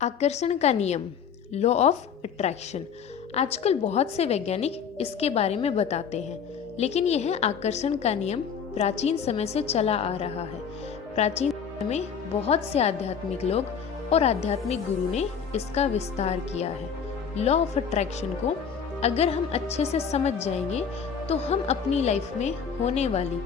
आकर्षण का नियम, लॉ ऑफ अट्रैक्शन। आजकल बहुत से वैज्ञानिक इसके बारे में बताते हैं, लेकिन यह आकर्षण का नियम प्राचीन समय से चला आ रहा है। प्राचीन समय में बहुत से आध्यात्मिक लोग और आध्यात्मिक गुरु ने इसका विस्तार किया है। लॉ ऑफ अट्रैक्शन को अगर हम अच्छे से समझ जाएंगे तो हम अपनी लाइफ में होने वाली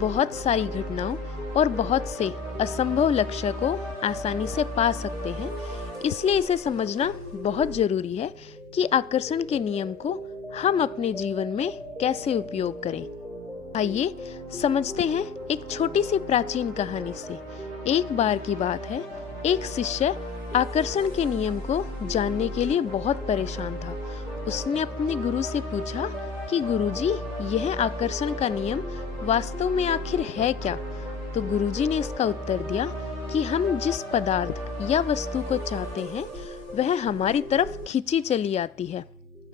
बहुत सारी घटनाओं और बहुत से असंभव लक्ष्य को आसानी से पा सकते हैं। इसलिए इसे समझना बहुत जरूरी है कि आकर्षण के नियम को हम अपने जीवन में कैसे उपयोग करें। आइए समझते हैं एक छोटी सी प्राचीन कहानी से। एक बार की बात है, एक शिष्य आकर्षण के नियम को जानने के लिए बहुत परेशान था। उसने अपने गुरु से पूछा कि गुरुजी, यह आकर्षण का नियम वास्तव में आखिर है क्या? तो गुरुजी ने इसका उत्तर दिया कि हम जिस पदार्थ या वस्तु को चाहते हैं वह हमारी तरफ खींची चली आती है।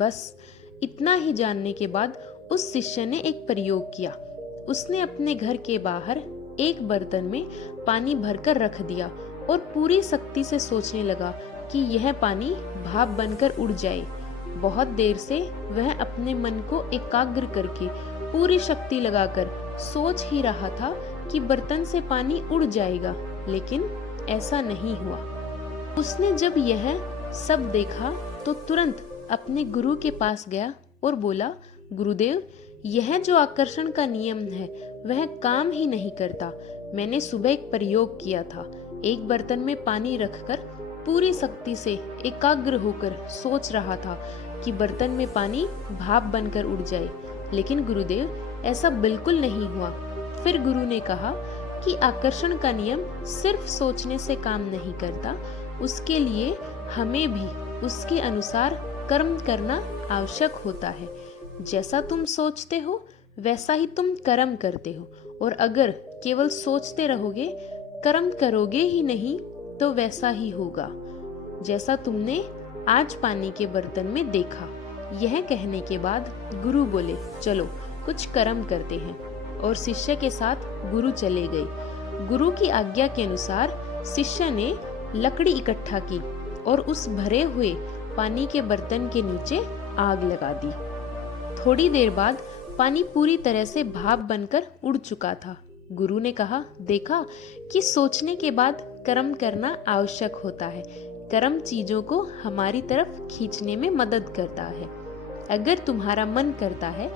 बस इतना ही जानने के बाद उस शिष्य ने एक प्रयोग किया। उसने अपने घर के बाहर एक बर्तन में पानी भरकर रख दिया और पूरी शक्ति से सोचने लगा कि यह पानी भाप बनकर उड़ जाए। बहुत देर से वह अपने मन को एकाग्र करके पूरी शक्ति लगाकर सोच ही रहा था कि बर्तन से पानी उड़ जाएगा, लेकिन ऐसा नहीं हुआ। उसने जब यह सब देखा तो तुरंत अपने गुरु के पास गया और बोला, गुरुदेव, यह जो आकर्षण का नियम है वह काम ही नहीं करता। मैंने सुबह एक प्रयोग किया था। एक बर्तन में पानी रखकर पूरी शक्ति से एकाग्र होकर सोच रहा था कि बर्तन में पानी भाप बनकर उड़ जाए, लेकिन गुरुदेव, ऐसा बिल्कुल नहीं हुआ। फिर गुरु ने कहा कि आकर्षण का नियम सिर्फ सोचने से काम नहीं करता, उसके लिए हमें भी उसके अनुसार कर्म करना आवश्यक होता है। जैसा तुम सोचते हो वैसा ही तुम कर्म करते हो, और अगर केवल सोचते रहोगे, कर्म करोगे ही नहीं, तो वैसा ही होगा जैसा तुमने आज पानी के बर्तन में देखा। यह कहने के बाद गुरु बोले, चलो कुछ कर्म करते हैं, और शिष्य के साथ गुरु चले गए। गुरु की आज्ञा के अनुसार शिष्य ने लकड़ी इकट्ठा की और उस भरे हुए पानी के बर्तन के नीचे आग लगा दी। थोड़ी देर बाद पानी पूरी तरह से भाप बनकर उड़ चुका था। गुरु ने कहा, देखा कि सोचने के बाद कर्म करना आवश्यक होता है। कर्म चीजों को हमारी तरफ खींचने में मदद करता है। अगर तुम्हारा मन करता है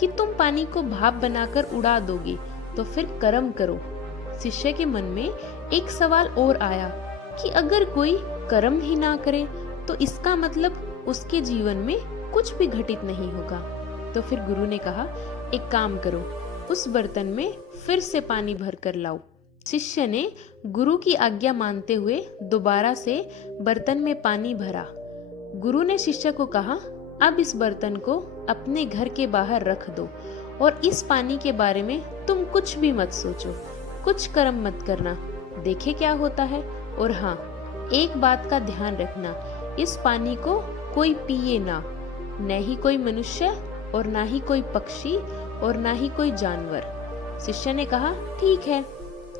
कि तुम पानी को भाप बनाकर उड़ा दोगे, तो फिर कर्म करो। शिष्य के मन में एक सवाल और आया कि अगर कोई कर्म ही ना करे तो इसका मतलब उसके जीवन में कुछ भी घटित नहीं होगा। तो फिर गुरु ने कहा, एक काम करो, उस बर्तन में फिर से पानी भर कर लाओ। शिष्य ने गुरु की आज्ञा मानते हुए दोबारा से बर्तन में पानी भरा। गुरु ने शिष्य को कहा, अब इस बर्तन को अपने घर के बाहर रख दो और इस पानी के बारे में तुम कुछ भी मत सोचो, कुछ कर्म मत करना, देखे क्या होता है। और हाँ, एक बात का ध्यान रखना, इस पानी को कोई पिए ना, न ही कोई मनुष्य और ना ही कोई पक्षी और ना ही कोई जानवर। शिष्य ने कहा, ठीक है।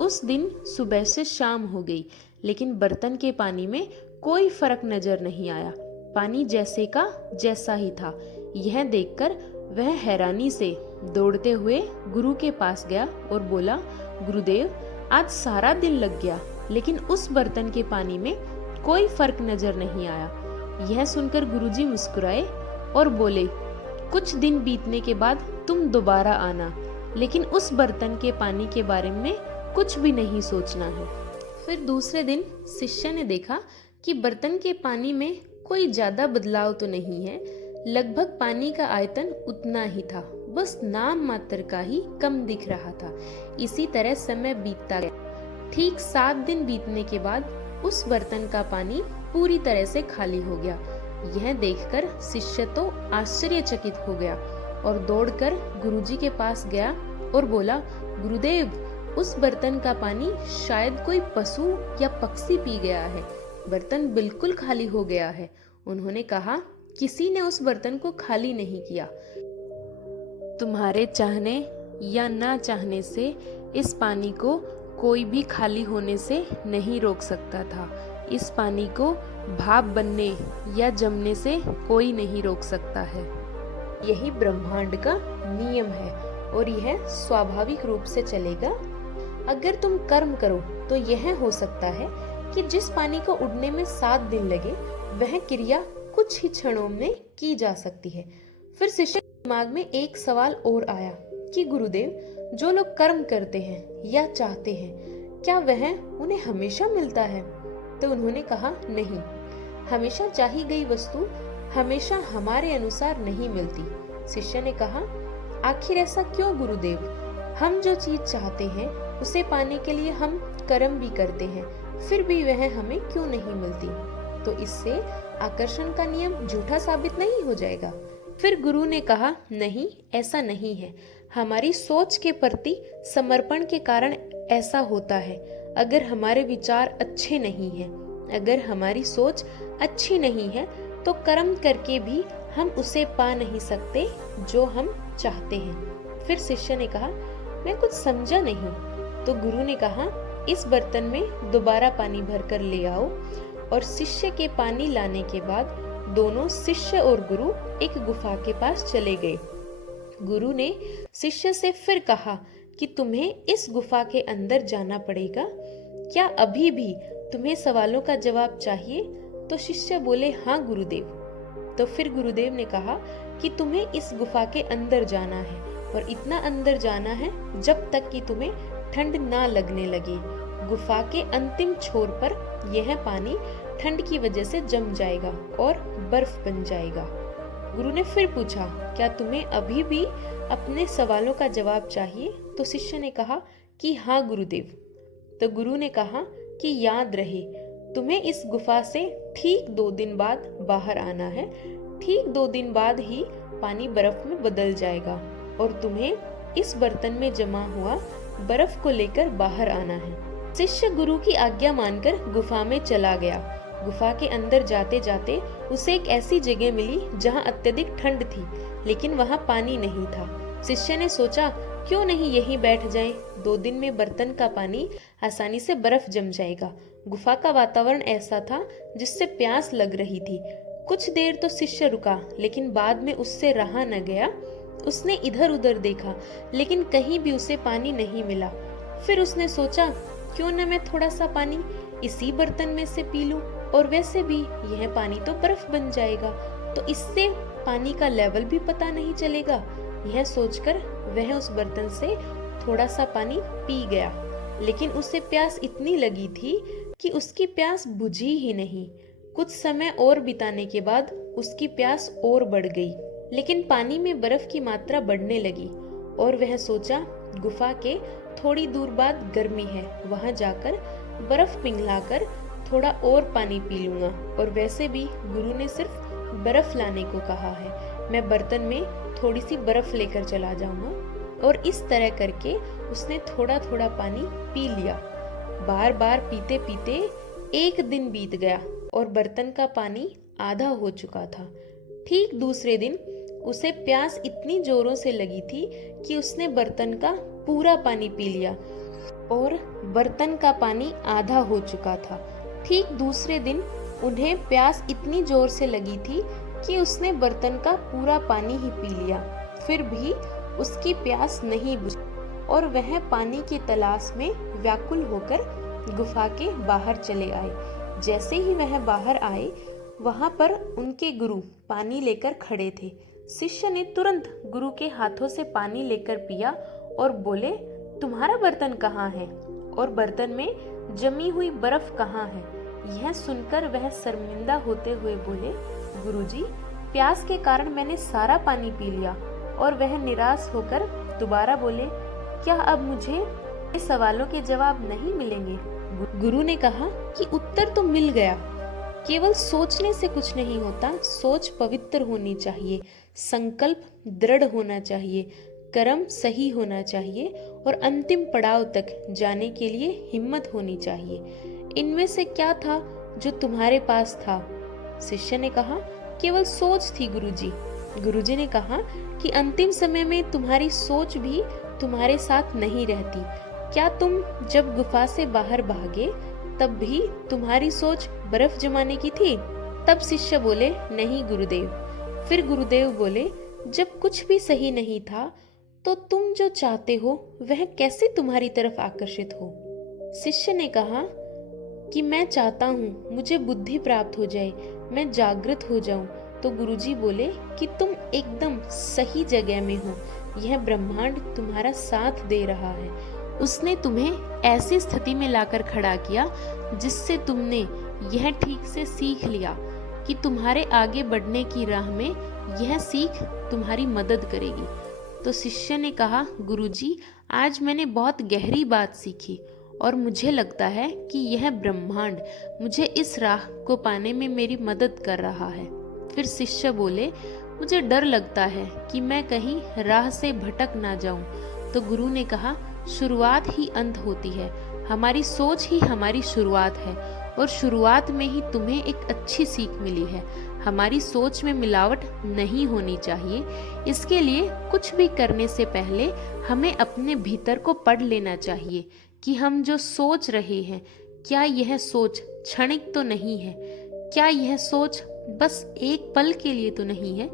उस दिन सुबह से शाम हो गई, लेकिन बर्तन के पानी में कोई फर्क नजर नहीं आया। पानी जैसे का जैसा ही था। यह देखकर वह हैरानी से दौड़ते हुए गुरु के पास गया और बोला, गुरुदेव, आज सारा दिन लग गया, लेकिन उस बर्तन के पानी में कोई फर्क नजर नहीं आया। यह सुनकर गुरुजी मुस्कुराए और बोले, कुछ दिन बीतने के बाद तुम दोबारा आना, लेकिन उस बर्तन के पानी के बारे में कुछ भी नहीं सोचना है। फिर दूसरे दिन शिष्य ने देखा कि बर्तन के पानी में कोई ज्यादा बदलाव तो नहीं है। लगभग पानी का आयतन उतना ही था, बस नाम मात्र का ही कम दिख रहा था। इसी तरह समय बीतता गया। ठीक 7 दिन बीतने के बाद उस बर्तन का पानी पूरी तरह से खाली हो गया। यह देखकर शिष्य तो आश्चर्यचकित हो गया और दौड़कर गुरुजी के पास गया और बोला, गुरुदेव, उस बर्तन का पानी शायद कोई पशु या पक्षी पी गया है। बर्तन बिल्कुल खाली हो गया है। उन्होंने कहा, किसी ने उस बर्तन को खाली नहीं किया। तुम्हारे चाहने या ना चाहने से इस पानी को कोई भी खाली होने से नहीं रोक सकता था। इस पानी को भाप बनने या जमने से कोई नहीं रोक सकता है। यही ब्रह्मांड का नियम है और यह स्वाभाविक रूप से चलेगा। अगर तुम कर्म करो तो यह हो सकता है कि जिस पानी को उड़ने में 7 दिन लगे वह क्रिया कुछ ही क्षणों में की जा सकती है। फिर शिष्य के दिमाग में एक सवाल और आया कि गुरुदेव, जो लोग कर्म करते हैं या चाहते हैं, क्या वह उन्हें हमेशा मिलता है? तो उन्होंने कहा, नहीं, हमेशा चाही गई वस्तु हमेशा हमारे अनुसार नहीं मिलती। शिष्य ने कहा, आखिर ऐसा क्यों गुरुदेव? हम जो चीज चाहते हैं उसे पाने के लिए हम कर्म भी करते हैं, फिर भी वह हमें क्यों नहीं मिलती? तो इससे आकर्षण का नियम झूठा साबित नहीं हो जाएगा? फिर गुरु ने कहा, नहीं, ऐसा नहीं है। हमारी सोच के प्रति समर्पण के कारण ऐसा होता है। अगर हमारे विचार अच्छे नहीं हैं, अगर हमारी सोच अच्छी नहीं है, तो कर्म करके भी हम उसे पा नहीं सकते जो हम चाहते हैं। फिर शिष्य ने कहा, मैं कुछ समझा नहीं। तो गुरु ने कहा, इस बर्तन में दोबारा पानी भरकर ले आओ। और शिष्य के पानी लाने के बाद दोनों शिष्य और गुरु एक गुफा के पास चले गए। गुरु ने शिष्य से फिर कहा कि तुम्हें इस गुफा के अंदर जाना पड़ेगा। क्या अभी भी तुम्हें सवालों का जवाब चाहिए? तो शिष्य बोले, हाँ गुरुदेव। तो फिर गुरुदेव ने कहा कि तुम्हें इस गुफा के अंदर जाना है और इतना अंदर जाना है जब तक कि तुम्हें ठंड ना लगने लगे। गुफा के अंतिम छोर पर यह पानी ठंड की वजह से जम जाएगा और बर्फ बन जाएगा। गुरु ने फिर पूछा, क्या तुम्हें अभी भी अपने सवालों का जवाब चाहिए? तो शिष्य ने कहा कि हाँ गुरुदेव। तो गुरु ने कहा कि याद रहे, तुम्हें इस गुफा से ठीक 2 दिन बाद बाहर आना है। ठीक 2 दिन बाद ही पानी बर्फ में बदल जाएगा और तुम्हें इस बर्तन में जमा हुआ बर्फ को लेकर बाहर आना है। शिष्य गुरु की आज्ञा मानकर गुफा में चला गया। गुफा के अंदर जाते जाते उसे एक ऐसी जगह मिली जहाँ अत्यधिक ठंड थी, लेकिन वहाँ पानी नहीं था। शिष्य ने सोचा, क्यों नहीं यहीं बैठ जाएं? 2 दिन में बर्तन का पानी आसानी से बर्फ जम जाएगा। गुफा का वातावरण ऐसा था जिससे प्यास लग रही थी। कुछ देर तो शिष्य रुका, लेकिन बाद में उससे रहा न गया। उसने इधर उधर देखा, लेकिन कहीं भी उसे पानी नहीं मिला। फिर उसने सोचा, क्यों न मैं थोड़ा सा पानी इसी बर्तन में से पी लूं, और वैसे भी यह पानी तो बर्फ बन जाएगा, तो इससे पानी का लेवल भी पता नहीं चलेगा। यह सोचकर वह उस बर्तन से थोड़ा सा पानी पी गया, लेकिन उसे प्यास इतनी लगी थी कि उसकी प्यास बुझी ही नहीं। कुछ समय और बिताने के बाद उसकी प्यास और बढ़ गई, लेकिन पानी में बर्फ की मात्रा बढ़ने लगी और वह सोचा, गुफा के थोड़ी दूर बाद गर्मी है, वहां जाकर बर्फ पिघलाकर थोड़ा और पानी पी लूंगा। और वैसे भी गुरु ने सिर्फ बर्फ लाने को कहा है, मैं बर्तन में थोड़ी सी बर्फ लेकर चला जाऊंगा। और इस तरह करके उसने थोड़ा थोड़ा पानी पी लिया। बार बार पीते पीते 1 दिन बीत गया और बर्तन का पानी आधा हो चुका था। ठीक दूसरे दिन उसे प्यास इतनी जोरों से लगी थी कि उसने बर्तन का पूरा पानी पी लिया और बर्तन का पानी आधा हो चुका था। ठीक दूसरे दिन उन्हें प्यास इतनी जोर से लगी थी कि उसने बर्तन का पूरा पानी ही पी लिया, फिर भी उसकी प्यास नहीं बुझी और वह पानी की तलाश में व्याकुल होकर गुफा के बाहर चले आए। जैसे ही वह बाहर आए, वहां पर उनके गुरु पानी लेकर खड़े थे। शिष्य ने तुरंत गुरु के हाथों से पानी लेकर पिया और बोले, तुम्हारा बर्तन कहाँ है और बर्तन में जमी हुई बर्फ कहाँ है? यह सुनकर वह शर्मिंदा होते हुए बोले, गुरुजी, प्यास के कारण मैंने सारा पानी पी लिया। और वह निराश होकर दोबारा बोले, क्या अब मुझे इस सवालों के जवाब नहीं मिलेंगे? गुरु ने कहा कि उत्तर तो मिल गया, केवल सोचने से कुछ नहीं होता। सोच पवित्र होनी चाहिए, संकल्प दृढ़ होना चाहिए, कर्म सही होना चाहिए और अंतिम पड़ाव तक जाने के लिए हिम्मत होनी चाहिए। इनमें से क्या था जो तुम्हारे पास था? शिष्य ने कहा, केवल सोच थी गुरुजी। गुरुजी ने कहा कि अंतिम समय में तुम्हारी सोच भी तुम्हारे साथ नहीं रहती। क्या तुम जब गुफा से बाहर भागे तब भी तुम्हारी सोच बर्फ जमाने की थी? तब शिष्य बोले, नहीं गुरुदेव। फिर गुरुदेव बोले, जब कुछ भी सही नहीं था तो तुम जो चाहते हो वह कैसे तुम्हारी तरफ आकर्षित हो? शिष्य ने कहा कि मैं चाहता हूँ मुझे बुद्धि प्राप्त हो जाए, मैं जागृत हो जाऊं। तो गुरुजी बोले कि तुम एकदम सही जगह में हो, यह ब्रह्मांड तुम्हारा साथ दे रहा है। उसने तुम्हें ऐसी स्थिति में लाकर खड़ा किया जिससे तुमने यह ठीक से सीख लिया कि तुम्हारे आगे बढ़ने की राह में यह सीख तुम्हारी मदद करेगी। तो शिष्य ने कहा, गुरुजी, आज मैंने बहुत गहरी बात सीखी और मुझे लगता है कि यह ब्रह्मांड मुझे इस राह को पाने में मेरी मदद कर रहा है। फिर शिष्य बोले, मुझे डर लगता है कि मैं कहीं राह से भटक ना जाऊं। तो गुरु ने कहा, शुरुआत ही अंत होती है, हमारी सोच ही हमारी शुरुआत है और शुरुआत में ही तुम्हें एक अच्छी सीख मिली है। हमारी सोच में मिलावट नहीं होनी चाहिए। इसके लिए कुछ भी करने से पहले हमें अपने भीतर को पढ़ लेना चाहिए कि हम जो सोच रहे हैं, क्या यह सोच क्षणिक तो नहीं है? क्या यह सोच बस एक पल के लिए तो नहीं है?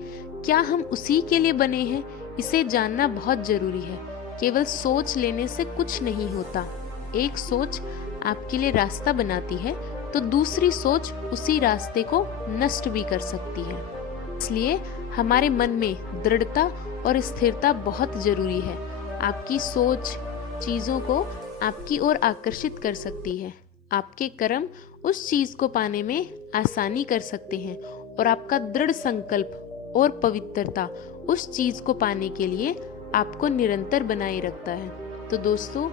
क्या हम उसी के लिए बने हैं? इसे जानना बहुत जरूरी है। केवल सोच लेने से कुछ नहीं होता। एक सोच आपके लिए रास्ता बनाती है तो दूसरी सोच उसी रास्ते को नष्ट भी कर सकती है। इसलिए हमारे मन में दृढ़ता और स्थिरता बहुत जरूरी है। आपकी सोच चीजों को आपकी ओर आकर्षित कर सकती है। आपके कर्म उस चीज को पाने में आसानी कर सकते हैं और आपका दृढ़ संकल्प और पवित्रता उस चीज को पाने के लिए आपको निरंतर बनाए रखता है। तो दोस्तों,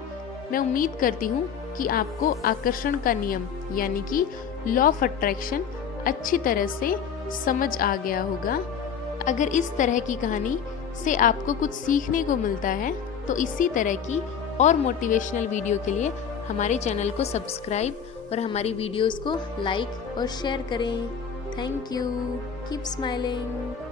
मैं उम्मीद करती हूँ कि आपको आकर्षण का नियम यानी कि लॉ ऑफ अट्रैक्शन अच्छी तरह से समझ आ गया होगा। अगर इस तरह की कहानी से आपको कुछ सीखने को मिलता है तो इसी तरह की और मोटिवेशनल वीडियो के लिए हमारे चैनल को सब्सक्राइब और हमारी वीडियोस को लाइक और शेयर करें। Thank you. Keep smiling.